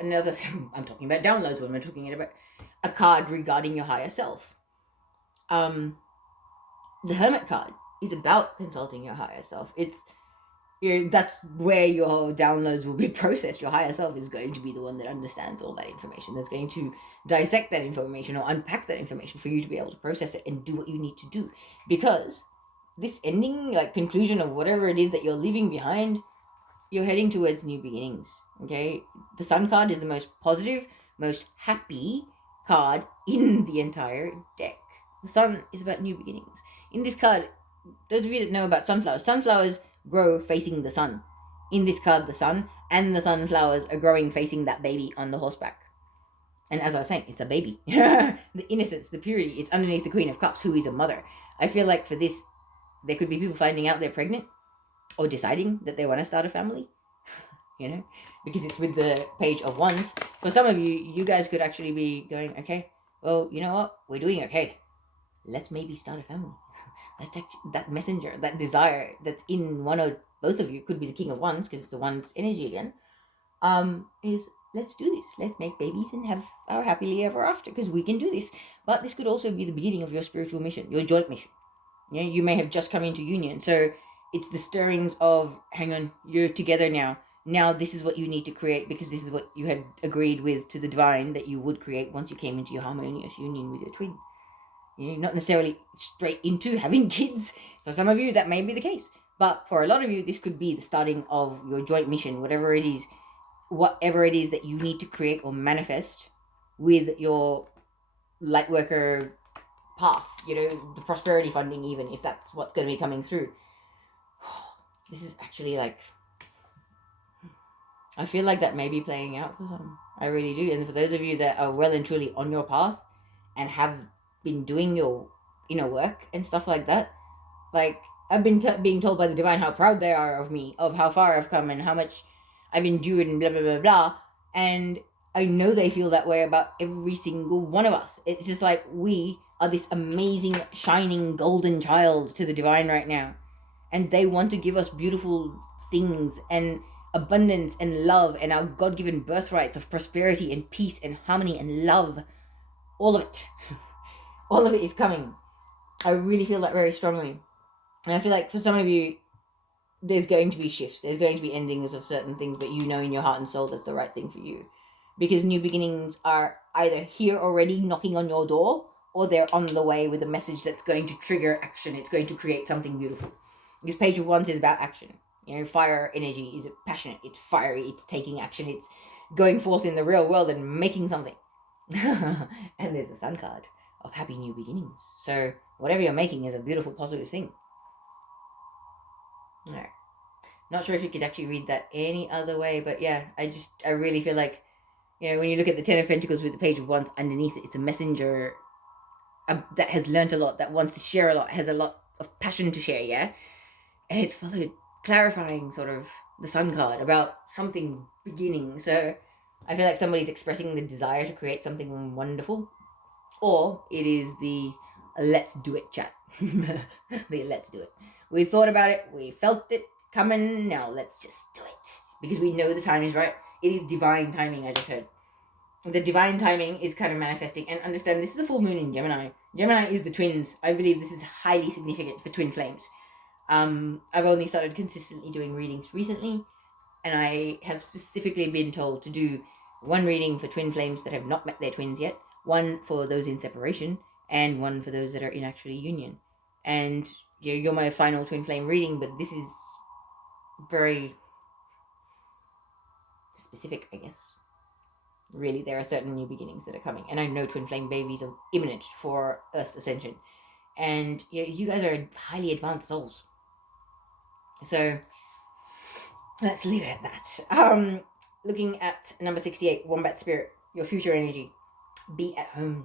another thing, I'm talking about downloads when we're talking about a card regarding your higher self. The Hermit card is about consulting your higher self. That's where your downloads will be processed. Your higher self is going to be the one that understands all that information, that's going to dissect that information or unpack that information for you to be able to process it and do what you need to do. Because this ending, like conclusion of whatever it is that you're leaving behind, you're heading towards new beginnings. Okay, the Sun card is the most positive, most happy card in the entire deck. The Sun is about new beginnings. In this card, those of you that know about sunflowers grow facing the sun. In this card, the sun and the sunflowers are growing facing that baby on the horseback. And as I was saying, it's a baby. The innocence, the purity, it's underneath the Queen of Cups, who is a mother. I feel like for this, there could be people finding out they're pregnant or deciding that they want to start a family. Because it's with the Page of Wands. For some of you, you guys could actually be going, okay, well, you know what? We're doing okay. Let's maybe start a family. That messenger, that desire that's in one or both of you, could be the King of Wands, because it's the Wands energy again, is let's do this. Let's make babies and have our happily ever after, because we can do this. But this could also be the beginning of your spiritual mission, your joint mission. You may have just come into union, so it's the stirrings of, hang on, you're together now. Now this is what you need to create, because this is what you had agreed with to the divine that you would create once you came into your harmonious union with your twin. Not necessarily straight into having kids. For some of you, that may be the case. But for a lot of you, this could be the starting of your joint mission, whatever it is that you need to create or manifest with your lightworker path, the prosperity funding, even if that's what's going to be coming through. This is actually like, I feel like that may be playing out for some. I really do. And for those of you that are well and truly on your path and have been doing your inner work and stuff like that, like I've been being told by the divine how proud they are of me, of how far I've come and how much I've endured and blah blah blah blah. And I know they feel that way about every single one of us. It's just like we are this amazing shining golden child to the divine right now, and they want to give us beautiful things and abundance and love and our God-given birthrights of prosperity and peace and harmony and love. All of it. All of it is coming. I really feel that very strongly. And I feel like for some of you, there's going to be shifts. There's going to be endings of certain things, but you know in your heart and soul that's the right thing for you. Because new beginnings are either here already knocking on your door, or they're on the way with a message that's going to trigger action. It's going to create something beautiful. This Page of Wands is about action. Fire energy is passionate. It's fiery. It's taking action. It's going forth in the real world and making something. And there's the Sun card of happy new beginnings. So whatever you're making is a beautiful, positive thing. All right. Not sure if you could actually read that any other way, but yeah, I really feel like, when you look at the Ten of Pentacles with the Page of Wands underneath it, it's a messenger that has learnt a lot, that wants to share a lot, has a lot of passion to share, yeah? And it's followed, clarifying sort of the Sun card about something beginning. So I feel like somebody's expressing the desire to create something wonderful, or it is the let's do it chat. The let's do it. We thought about it, we felt it coming, now let's just do it. Because we know the time is right. It is divine timing, I just heard. The divine timing is kind of manifesting. And understand, this is a full moon in Gemini. Gemini is the twins. I believe this is highly significant for twin flames. I've only started consistently doing readings recently, and I have specifically been told to do one reading for twin flames that have not met their twins yet, one for those in separation, and one for those that are in actually union. And you're my final twin flame reading, but this is very specific, I guess. Really, there are certain new beginnings that are coming, and I know twin flame babies are imminent for Earth's ascension. And you guys are highly advanced souls. So let's leave it at that. Looking at number 68, Wombat Spirit, your future energy. Be at home.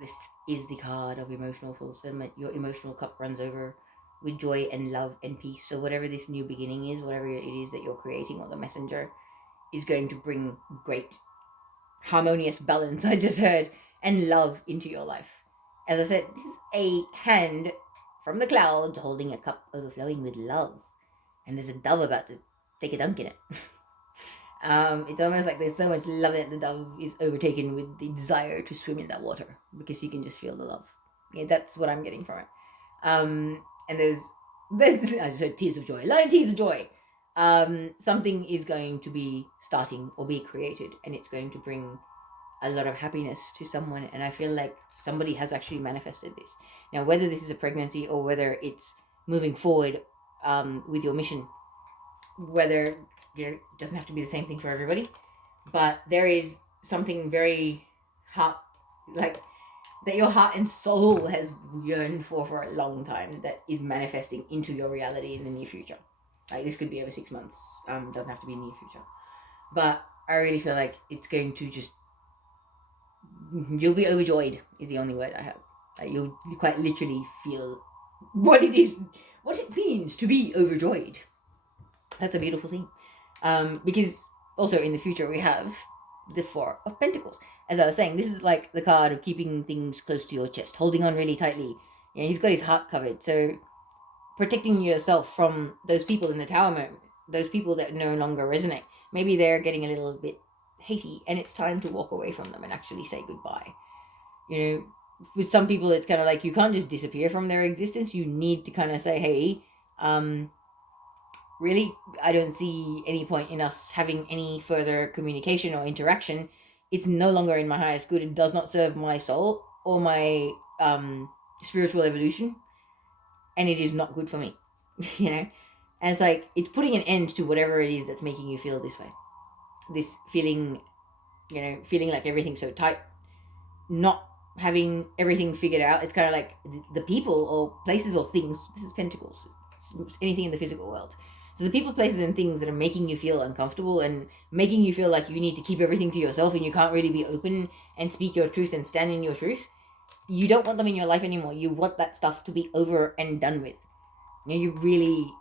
This is the card of emotional fulfillment. Your emotional cup runs over with joy and love and peace. So whatever this new beginning is, whatever it is that you're creating, or the messenger, is going to bring great harmonious balance, I just heard, and love into your life. As I said, this is a hand from the clouds holding a cup overflowing with love. And there's a dove about to take a dunk in it. It's almost like there's so much love that the dove is overtaken with the desire to swim in that water because you can just feel the love. Yeah, that's what I'm getting from it. And there's I just heard tears of joy, a lot of tears of joy. Something is going to be starting or be created, and it's going to bring a lot of happiness to someone. And I feel like somebody has actually manifested this. Now, whether this is a pregnancy or whether it's moving forward with your mission, whether it doesn't have to be the same thing for everybody, but there is something very heart like that your heart and soul has yearned for a long time that is manifesting into your reality in the near future. Like this could be over 6 months. Doesn't have to be near future, but I really feel like it's going to just you'll be overjoyed is the only word I have. Like you'll quite literally feel what it is, what it means to be overjoyed. That's a beautiful thing. Because also in the future we have the Four of Pentacles. As I was saying, this is like the card of keeping things close to your chest, holding on really tightly. You know, he's got his heart covered, so protecting yourself from those people in the tower moment, those people that no longer resonate. Maybe they're getting a little bit hatey, and it's time to walk away from them and actually say goodbye. You know, with some people, it's kind of like you can't just disappear from their existence. You need to kind of say, hey, really, I don't see any point in us having any further communication or interaction. It's no longer in my highest good. It does not serve my soul or my spiritual evolution, and it is not good for me. You know, and it's like it's putting an end to whatever it is that's making you feel this way. This feeling, you know, feeling like everything's so tight, not having everything figured out. It's kind of like the people or places or things. This is Pentacles. It's anything in the physical world. So the people, places, and things that are making you feel uncomfortable and making you feel like you need to keep everything to yourself and you can't really be open and speak your truth and stand in your truth, you don't want them in your life anymore. You want that stuff to be over and done with. You know, you really,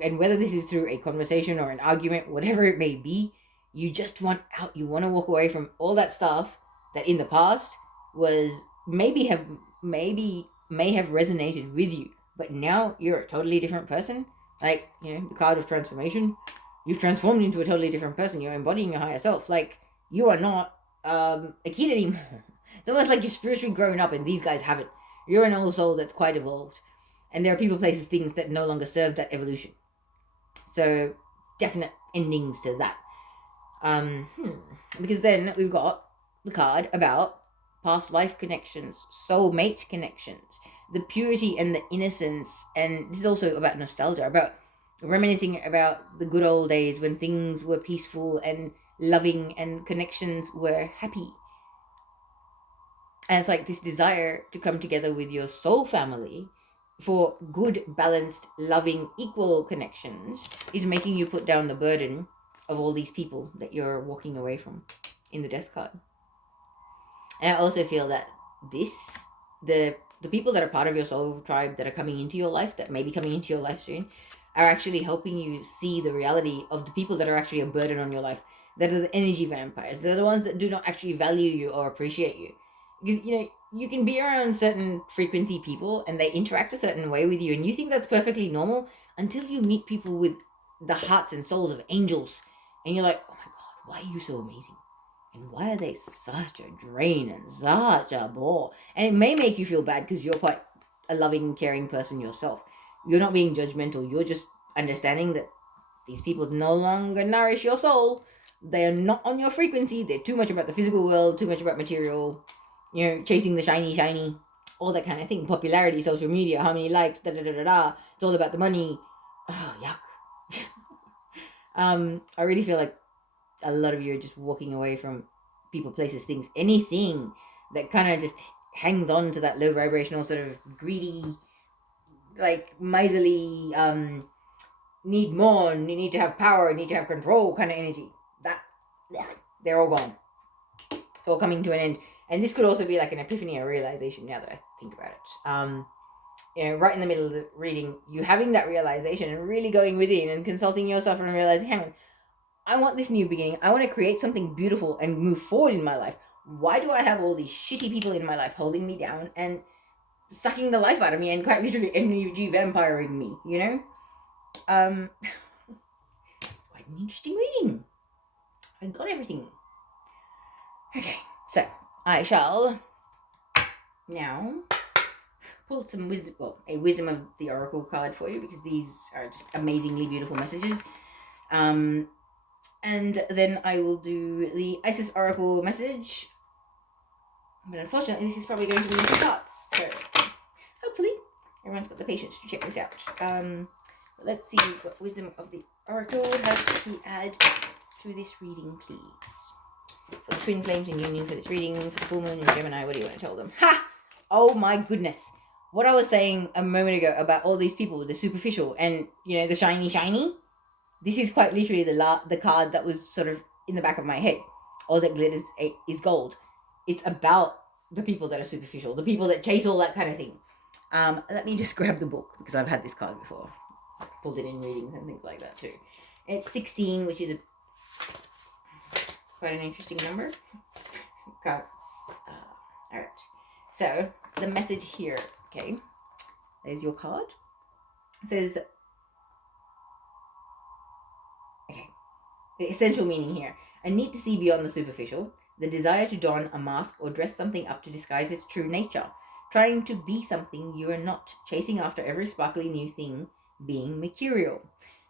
and whether this is through a conversation or an argument, whatever it may be, you just want out. You want to walk away from all that stuff that in the past was may have resonated with you, but now you're a totally different person. Like, you know, the card of transformation, you've transformed into a totally different person. You're embodying your higher self. Like, you are not a kid anymore. It's almost like you're spiritually grown up, and these guys haven't. You're an old soul that's quite evolved, and there are people, places, things that no longer serve that evolution. So definite endings to that. Because then we've got the card about past life connections, soulmate connections, the purity and the innocence, and this is also about nostalgia, about reminiscing about the good old days when things were peaceful and loving and connections were happy. And it's like this desire to come together with your soul family for good, balanced, loving, equal connections is making you put down the burden of all these people that you're walking away from in the death card. And I also feel that the people that are part of your soul tribe that are coming into your life, that may be coming into your life soon, are actually helping you see the reality of the people that are actually a burden on your life, that are the energy vampires. They're the ones that do not actually value you or appreciate you. Because, you know, you can be around certain frequency people and they interact a certain way with you, and you think that's perfectly normal until you meet people with the hearts and souls of angels, and you're like, oh my god, why are you so amazing? And why are they such a drain and such a bore? And it may make you feel bad because you're quite a loving, caring person yourself. You're not being judgmental. You're just understanding that these people no longer nourish your soul. They are not on your frequency. They're too much about the physical world, too much about material, you know, chasing the shiny, all that kind of thing. Popularity, social media, how many likes, da. It's all about the money. Oh, yuck. I really feel like a lot of you are just walking away from people, places, things, anything that kind of just hangs on to that low vibrational sort of greedy, like miserly, need more, need to have power, need to have control kind of energy. That they're all gone. It's all coming to an end. And this could also be like an epiphany or realization now that I think about it. You know, right in the middle of the reading, you having that realization and really going within and consulting yourself and realizing, hang on, I want this new beginning. I want to create something beautiful and move forward in my life. Why do I have all these shitty people in my life holding me down and sucking the life out of me and quite literally energy vampiring me, you know? It's quite an interesting reading. I got everything. Okay, so I shall now pull some wisdom, well, a wisdom of the oracle card for you, because these are just amazingly beautiful messages. And then I will do the Isis oracle message. But unfortunately, this is probably going to be in 2 parts. So hopefully, everyone's got the patience to check this out. Let's see what wisdom of the oracle has to add to this reading, please. For the twin flames in union, for this reading, for the full moon in Gemini, what do you want to tell them? Ha! Oh my goodness. What I was saying a moment ago about all these people, the superficial and, the shiny, this is quite literally the card that was sort of in the back of my head. All that glitters is gold. It's about the people that are superficial, the people that chase all that kind of thing. Let me just grab the book, because I've had this card before. I pulled it in readings and things like that too. It's 16, which is quite an interesting number. Cards. All right. So the message here, okay, there's your card. It says, okay, the essential meaning here: a need to see beyond the superficial, the desire to don a mask or dress something up to disguise its true nature, trying to be something you are not, chasing after every sparkly new thing, being mercurial.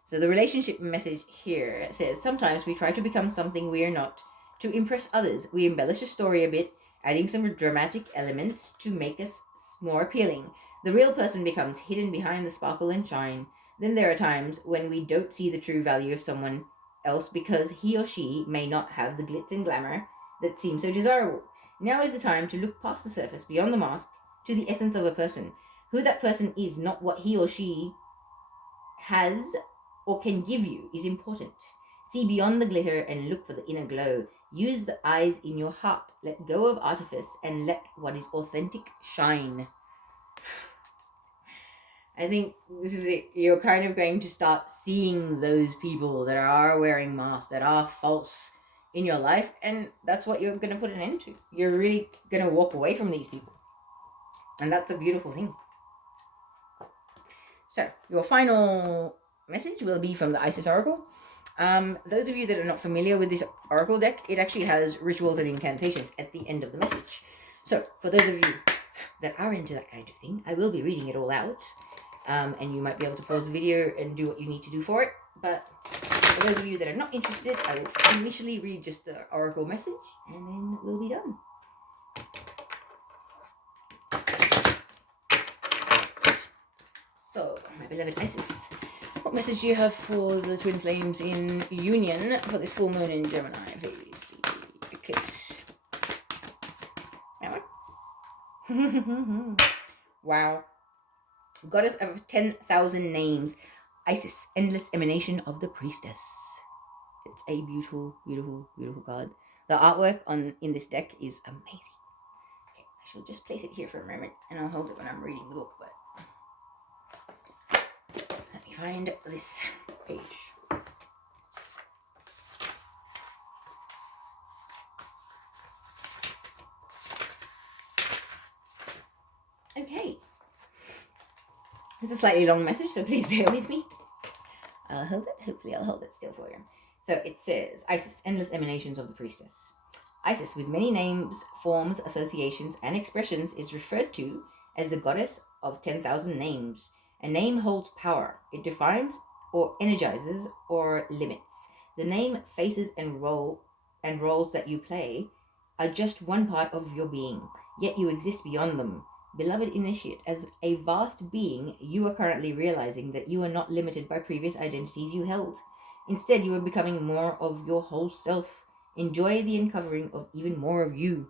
So the relationship message here says, sometimes we try to become something we are not to impress others. We embellish a story a bit, adding some dramatic elements to make us more appealing. The real person becomes hidden behind the sparkle and shine. Then there are times when we don't see the true value of someone else because he or she may not have the glitz and glamour that seem so desirable. Now is the time to look past the surface, beyond the mask, to the essence of a person. Who that person is, not what he or she has or can give you, is important. See beyond the glitter and look for the inner glow. Use the eyes in your heart. Let go of artifice and let what is authentic shine. I think this is it. You're kind of going to start seeing those people that are wearing masks, that are false in your life, and that's what you're going to put an end to. You're really going to walk away from these people. And that's a beautiful thing. So, your final message will be from the Isis Oracle. Those of you that are not familiar with this Oracle deck, it actually has rituals and incantations at the end of the message. So, for those of you that are into that kind of thing, I will be reading it all out. And you might be able to pause the video and do what you need to do for it. But for those of you that are not interested, I will initially read just the Oracle message, and then we'll be done. So, my beloved Isis, what message do you have for the twin flames in union for this full moon in Gemini, please? The eclipse. That one? Wow. Goddess of 10,000 names, Isis, endless emanation of the priestess. It's a beautiful, beautiful, beautiful card. The artwork in this deck is amazing. Okay, I shall just place it here for a moment, and I'll hold it when I'm reading the book, but let me find this page. Okay. It's a slightly long message, so please bear with me. I'll hold it. Hopefully I'll hold it still for you. So it says, Isis, endless emanations of the priestess. Isis, with many names, forms, associations, and expressions, is referred to as the goddess of 10,000 names. A name holds power. It defines or energizes or limits. The name, faces, and roles that you play are just one part of your being, yet you exist beyond them. Beloved initiate, as a vast being, you are currently realizing that you are not limited by previous identities you held. Instead, you are becoming more of your whole self. Enjoy the uncovering of even more of you.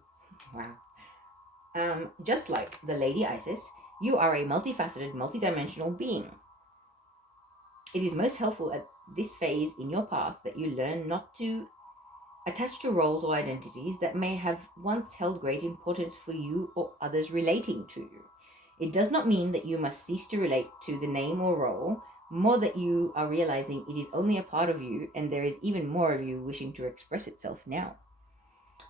Wow. Just like the Lady Isis, you are a multifaceted, multidimensional being. It is most helpful at this phase in your path that you learn not to attach to roles or identities that may have once held great importance for you or others relating to you. It does not mean that you must cease to relate to the name or role, more that you are realizing it is only a part of you and there is even more of you wishing to express itself now.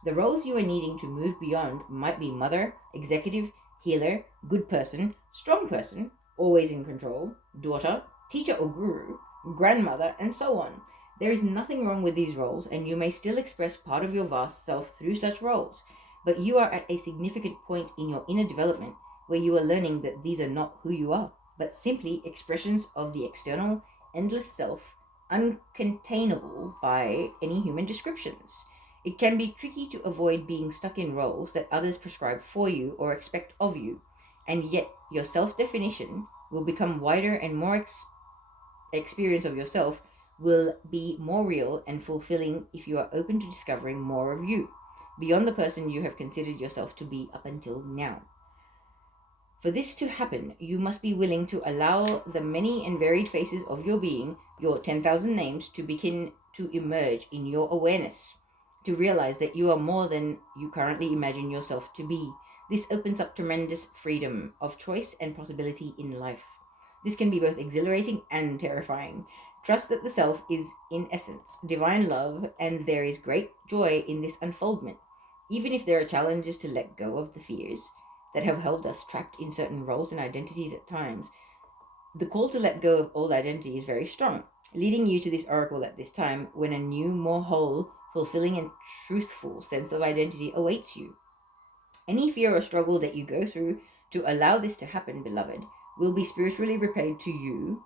The roles you are needing to move beyond might be mother, executive, healer, good person, strong person, always in control, daughter, teacher or guru, grandmother, and so on. There is nothing wrong with these roles, and you may still express part of your vast self through such roles, but you are at a significant point in your inner development where you are learning that these are not who you are, but simply expressions of the external, endless self, uncontainable by any human descriptions. It can be tricky to avoid being stuck in roles that others prescribe for you or expect of you, and yet your self definition will become wider and more experience of yourself will be more real and fulfilling if you are open to discovering more of you, beyond the person you have considered yourself to be up until now. For this to happen, you must be willing to allow the many and varied faces of your being, your 10,000 names, to begin to emerge in your awareness, to realize that you are more than you currently imagine yourself to be. This opens up tremendous freedom of choice and possibility in life. This can be both exhilarating and terrifying. Trust that the self is, in essence, divine love, and there is great joy in this unfoldment, even if there are challenges to let go of the fears that have held us trapped in certain roles and identities at times. The call to let go of old identity is very strong, leading you to this oracle at this time when a new, more whole, fulfilling, and truthful sense of identity awaits you. Any fear or struggle that you go through to allow this to happen, beloved, will be spiritually repaid to you,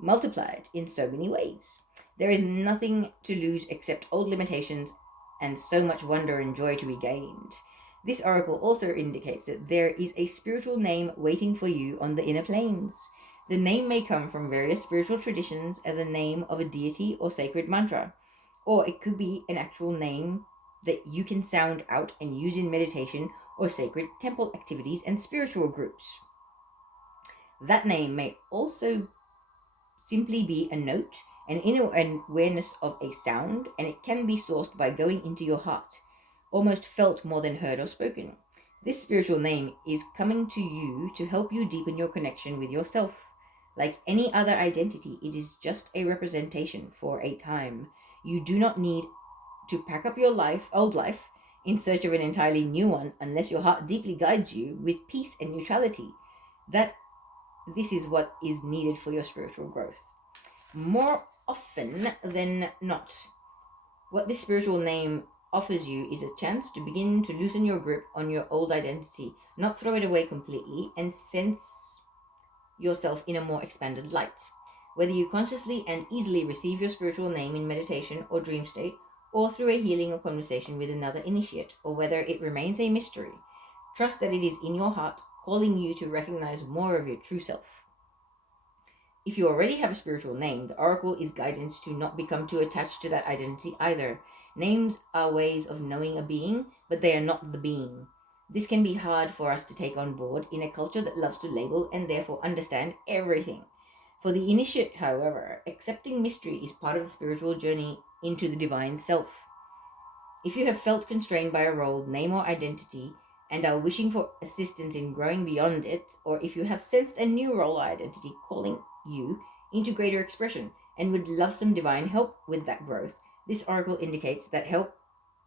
multiplied in so many ways. There is nothing to lose except old limitations and so much wonder and joy to be gained. This oracle also indicates that there is a spiritual name waiting for you on the inner planes. The name may come from various spiritual traditions as a name of a deity or sacred mantra, or it could be an actual name that you can sound out and use in meditation or sacred temple activities and spiritual groups. That name may also simply be a note, an inner awareness of a sound, and it can be sourced by going into your heart, almost felt more than heard or spoken. This spiritual name is coming to you to help you deepen your connection with yourself. Like any other identity, it is just a representation for a time. You do not need to pack up your old life, in search of an entirely new one, unless your heart deeply guides you with peace and neutrality. This is what is needed for your spiritual growth. More often than not, what this spiritual name offers you is a chance to begin to loosen your grip on your old identity, not throw it away completely, and sense yourself in a more expanded light. Whether you consciously and easily receive your spiritual name in meditation or dream state, or through a healing or conversation with another initiate, or whether it remains a mystery, trust that it is in your heart, calling you to recognize more of your true self. If you already have a spiritual name, the oracle is guidance to not become too attached to that identity either. Names are ways of knowing a being, but they are not the being. This can be hard for us to take on board in a culture that loves to label and therefore understand everything. For the initiate, however, accepting mystery is part of the spiritual journey into the divine self. If you have felt constrained by a role, name, or identity, and are wishing for assistance in growing beyond it, or if you have sensed a new role or identity calling you into greater expression and would love some divine help with that growth, this oracle indicates that the help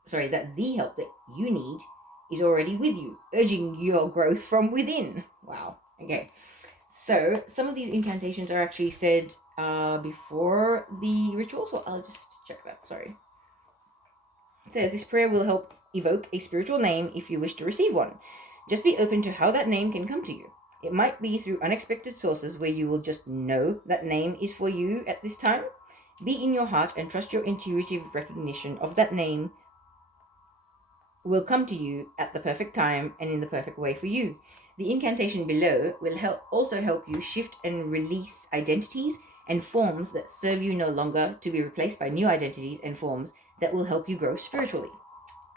that you need is already with you, urging your growth from within. Wow. Okay. So some of these incantations are actually said before the ritual, so I'll just check that. Sorry. It says this prayer will help evoke a spiritual name if you wish to receive one. Just be open to how that name can come to you. It might be through unexpected sources where you will just know that name is for you at this time. Be in your heart and trust your intuitive recognition of that name will come to you at the perfect time and in the perfect way for you. The incantation below will also help you shift and release identities and forms that serve you no longer, to be replaced by new identities and forms that will help you grow spiritually.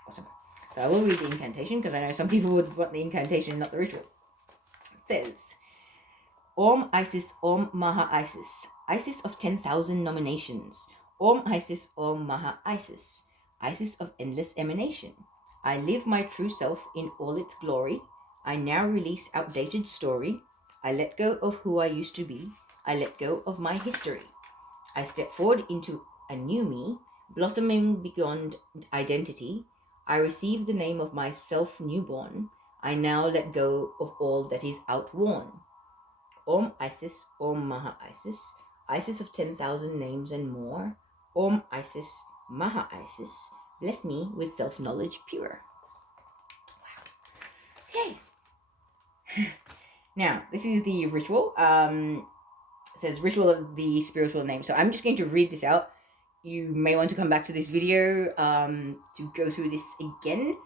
Awesome. So I will read the incantation because I know some people would want the incantation, not the ritual. It says, Om Isis, Om Maha Isis, Isis of 10,000 nominations. Om Isis, Om Maha Isis, Isis of endless emanation. I live my true self in all its glory. I now release outdated story. I let go of who I used to be. I let go of my history. I step forward into a new me, blossoming beyond identity. I receive the name of myself newborn. I now let go of all that is outworn. Om Isis, Om Maha Isis, Isis of 10,000 names and more. Om Isis, Maha Isis, bless me with self-knowledge pure. Wow. Okay. Now, this is the ritual. It says ritual of the spiritual name. So I'm just going to read this out. You may want to come back to this video to go through this again.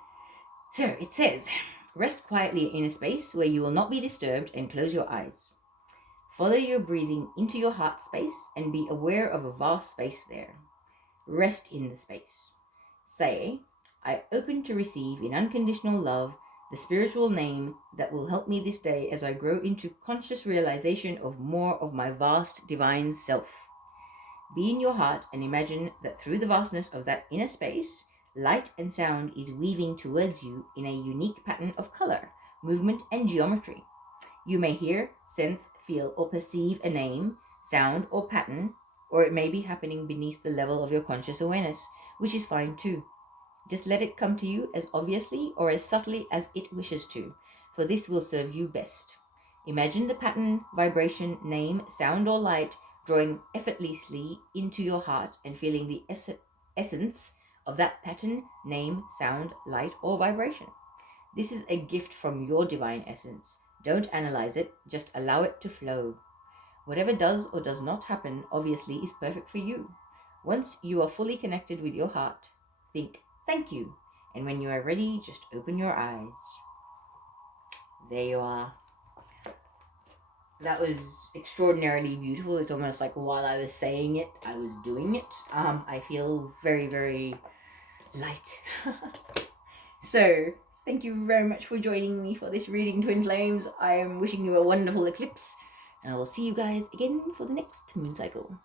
So it says, rest quietly in a space where you will not be disturbed and close your eyes. Follow your breathing into your heart space and be aware of a vast space there. Rest in the space. Say, I open to receive in unconditional love the spiritual name that will help me this day as I grow into conscious realization of more of my vast divine self. Be in your heart and imagine that through the vastness of that inner space, light and sound is weaving towards you in a unique pattern of color, movement, and geometry. You may hear, sense, feel, or perceive a name, sound, or pattern, or it may be happening beneath the level of your conscious awareness, which is fine too. Just let it come to you as obviously or as subtly as it wishes to, for this will serve you best. Imagine the pattern, vibration, name, sound, or light drawing effortlessly into your heart and feeling the essence of that pattern, name, sound, light, or vibration. This is a gift from your divine essence. Don't analyze it, just allow it to flow. Whatever does or does not happen obviously is perfect for you. Once you are fully connected with your heart, think, thank you. And when you are ready, just open your eyes. There you are. That was extraordinarily beautiful. It's almost like while I was saying it, I was doing it. I feel very, very light. So, thank you very much for joining me for this reading, Twin Flames. I am wishing you a wonderful eclipse, and I will see you guys again for the next moon cycle.